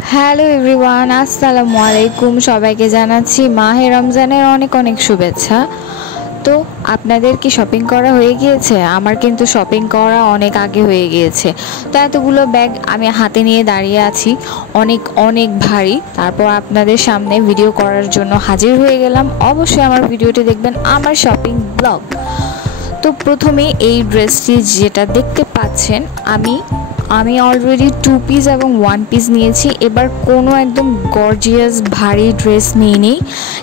Hello everyone, আসসালামু আলাইকুম। সবাইকে জানাচ্ছি মাহে রমজানের অনেক অনেক শুভেচ্ছা। তো আপনাদের কি শপিং করা হয়ে গিয়েছে? আমার কিন্তু শপিং করা অনেক আগে হয়ে গিয়েছে। তো এতগুলো ব্যাগ আমি হাতে নিয়ে দাঁড়িয়ে আছি, অনেক অনেক ভারী। তারপর আপনাদের সামনে ভিডিও করার জন্য হাজির হয়ে গেলাম। অবশ্যই আমার ভিডিওটি দেখবেন, আমার শপিং ব্লগ। তো প্রথমে এই ড্রেসটি যেটা দেখতে পাচ্ছেন, আমি অলরেডি 2 পিস এবং 1 পিস নিয়েছি। এবার কোনো একদম গর্জিয়াস ভারী ড্রেস নিইনি,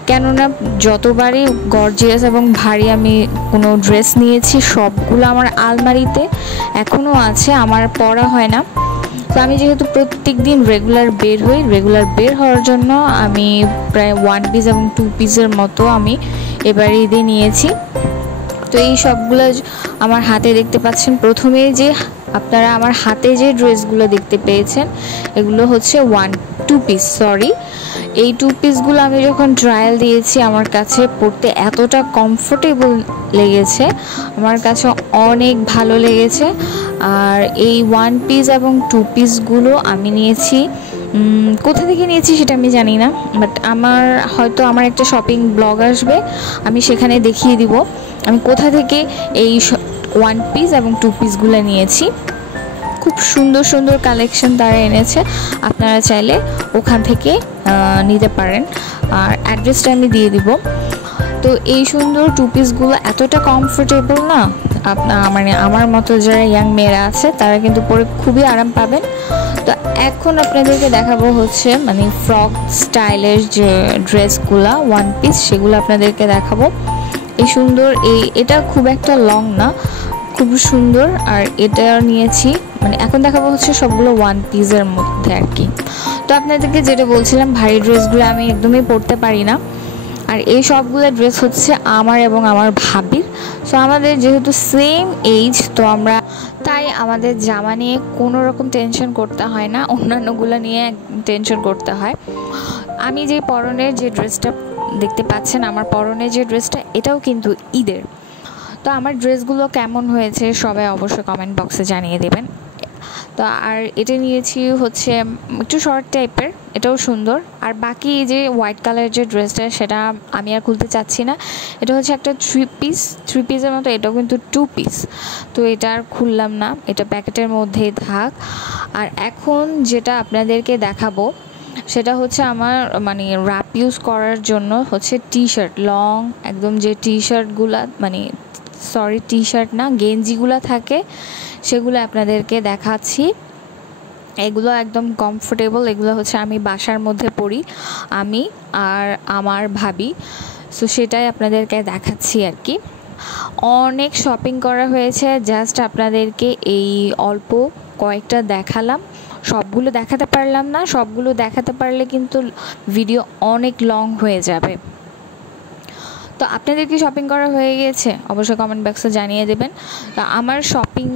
কেননা যতবারই গর্জিয়াস এবং ভারী আমি কোনো ড্রেস নিয়েছি সবগুলো আমার আলমারিতে এখনও আছে, আমার পরা হয় না। তো আমি যেহেতু প্রত্যেক দিন রেগুলার বের হওয়ার জন্য আমি প্রায় 1 পিস এবং 2 পিসের মতো আমি এবার ঈদে নিয়েছি। তো এই সবগুলো আমার হাতে দেখতে পাচ্ছেন। প্রথমে যে আপনারা আমার হাতে যে ড্রেসগুলো দেখতে পেয়েছেন, এগুলো হচ্ছে 2 পিস। এই 2 পিসগুলো আমি যখন ট্রায়াল দিয়েছি, আমার কাছে পরতে এতটা কমফোর্টেবল লেগেছে, আমার কাছে অনেক ভালো লেগেছে। আর এই 1 পিস এবং 2 পিসগুলো আমি নিয়েছি, কোথা থেকে নিয়েছি সেটা আমি জানি না, বাট আমার একটা শপিং ব্লগ আসবে, আমি সেখানে দেখিয়ে দিব আমি কোথা থেকে এই 1 পিস এবং 2 পিসগুলো নিয়েছি। খুব সুন্দর সুন্দর কালেকশন তারা এনেছে, আপনারা চাইলে ওখান থেকে নিতে পারেন। আর অ্যাড্রেসটা আমি দিয়ে দিব। তো এই সুন্দর 2 পিসগুলো এতটা কমফোর্টেবল না, আমার মতো যারা ইয়াং মেয়েরা আছে তারা কিন্তু পরে খুবই আরাম পাবেন। তো এখন আপনাদেরকে দেখাবো হচ্ছে ফ্রক স্টাইলের যে ড্রেসগুলা 1 পিস, সেগুলো আপনাদেরকে দেখাবো। এই সুন্দর এটা খুব একটা লং না, খুব সুন্দর। আর এটা নিয়েছি, এখন দেখাবো হচ্ছে সবগুলো 1 পিসের মধ্যে আর কি। তো আপনাদেরকে যেটা বলছিলাম, ভারী ড্রেসগুলো আমি একদমই পরতে পারি না। আর এই সবগুলো ড্রেস হচ্ছে আমার এবং আমার ভাবির। সো আমাদের যেহেতু সেম এইজ, তো তাই আমাদের জামা নিয়ে কোনো রকম টেনশন করতে হয় না, অন্যান্যগুলো নিয়ে টেনশন করতে হয়। আমি যে পরনের যে ড্রেসটা দেখতে পাচ্ছেন, আমার পরনের যে ড্রেসটা, এটাও কিন্তু ঈদের। তো আমার ড্রেসগুলো কেমন হয়েছে সবাই অবশ্যই কমেন্ট বক্সে জানিয়ে দেবেন। তো আর এটা নিয়েছি হচ্ছে একটু শর্ট টাইপের, এটাও সুন্দর। আর বাকি যে হোয়াইট কালারের যে ড্রেসটা, সেটা আমি আর খুলতে চাচ্ছি না। এটা হচ্ছে একটা 3 পিসের মতো, এটাও কিন্তু 2 পিস। তো এটা আর খুললাম না, এটা প্যাকেটের মধ্যেই থাক। আর এখন যেটা আপনাদেরকে দেখাবো সেটা হচ্ছে আমার র্যাপ ইউজ করার জন্য হচ্ছে টি শার্ট, লং একদম যে টি শার্টগুলা টি শার্ট না, গেঞ্জিগুলো থাকে, সেগুলো আপনাদেরকে দেখাচ্ছি। এগুলো একদম কমফোর্টেবল, এগুলো হচ্ছে আমি বাসার মধ্যে পরি, আমি আর আমার ভাবি। সো সেটাই আপনাদেরকে দেখাচ্ছি আর কি। অনেক শপিং করা হয়েছে, জাস্ট আপনাদেরকে এই অল্প কয়েকটা দেখালাম, সবগুলো দেখাতে পারলাম না। সবগুলো দেখাতে পারলে কিন্তু ভিডিও অনেক লং হয়ে যাবে। তো আপনাদের কি শপিং করা হয়ে গিয়েছে? অবশ্যই কমেন্ট বক্সে জানিয়ে দেবেন। তো আমার শপিং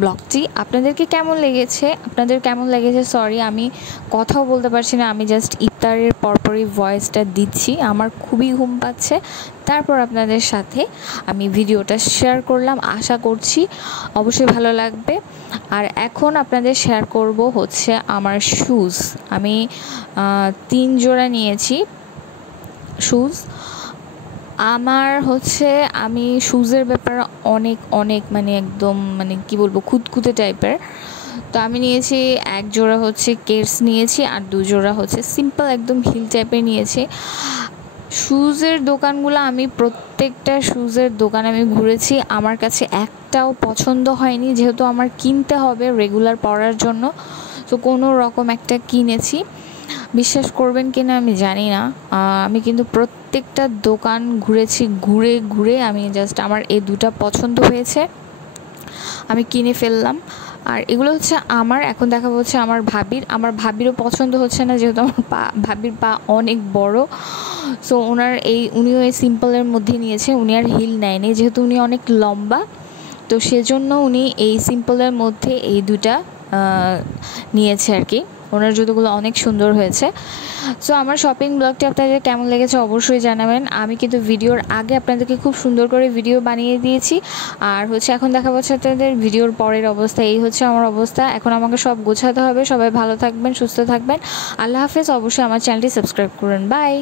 ব্লগটি আপনাদেরকে কেমন লেগেছে আমি কথাও বলতে পারছি না, আমি জাস্ট ইফতারের পরপরই ভয়েসটা দিচ্ছি, আমার খুবই ঘুম পাচ্ছে। তারপর আপনাদের সাথে আমি ভিডিওটা শেয়ার করলাম, আশা করছি অবশ্যই ভালো লাগবে। আর এখন আপনাদের শেয়ার করব হচ্ছে আমার শুজ। আমি 3 জোড়া নিয়েছি শুজ। আমার হচ্ছে আমি শুজের ব্যাপারে অনেক অনেক একদম কি বলবো, খুঁতখুঁতে টাইপের। তো আমি নিয়েছি 1 জোড়া হচ্ছে কেটস নিয়েছি, আর 2 জোড়া হচ্ছে সিম্পল একদম হিল টাইপের নিয়েছি। শুজের দোকানগুলো আমি প্রত্যেকটা শুজের দোকান আমি ঘুরেছি, আমার কাছে একটাও পছন্দ হয়নি, যেহেতু আমার কিনতে হবে রেগুলার পরার জন্য। তো কোনো রকম একটা কিনেছি, বিশ্বাস করবেন কিনা আমি জানি না, আমি কিন্তু প্রত্যেকটা দোকান ঘুরেছি, ঘুরে ঘুরে আমি জাস্ট আমার এই 2টা পছন্দ হয়েছে, আমি কিনে ফেললাম। আর এগুলো হচ্ছে এখন দেখাবো হচ্ছে আমার ভাবিরও পছন্দ হচ্ছে না, যেহেতু আমার ভাবির পা অনেক বড়। সো উনিও এই সিম্পলের মধ্যে নিয়েছে, উনি আর হিল নেয়নি, যেহেতু উনি অনেক লম্বা। তো সেজন্য উনি এই সিম্পলের মধ্যে এই 2টা নিয়েছে আর কি। ওনার জুতোগুলো অনেক সুন্দর হয়েছে। সো আমার শপিং ব্লগটি আপনাদের কেমন লেগেছে অবশ্যই জানাবেন। আমি কিন্তু ভিডিওর আগে আপনাদেরকে খুব সুন্দর করে ভিডিও বানিয়ে দিয়েছি, আর এখন দেখা পাচ্ছে আপনাদের ভিডিওর পরের অবস্থা। এই হচ্ছে আমার অবস্থা। এখন আমাকে সব গোছাতে হবে। সবাই ভালো থাকবেন, সুস্থ থাকবেন। আল্লাহ হাফেজ। অবশ্যই আমার চ্যানেলটি সাবস্ক্রাইব করুন। বাই।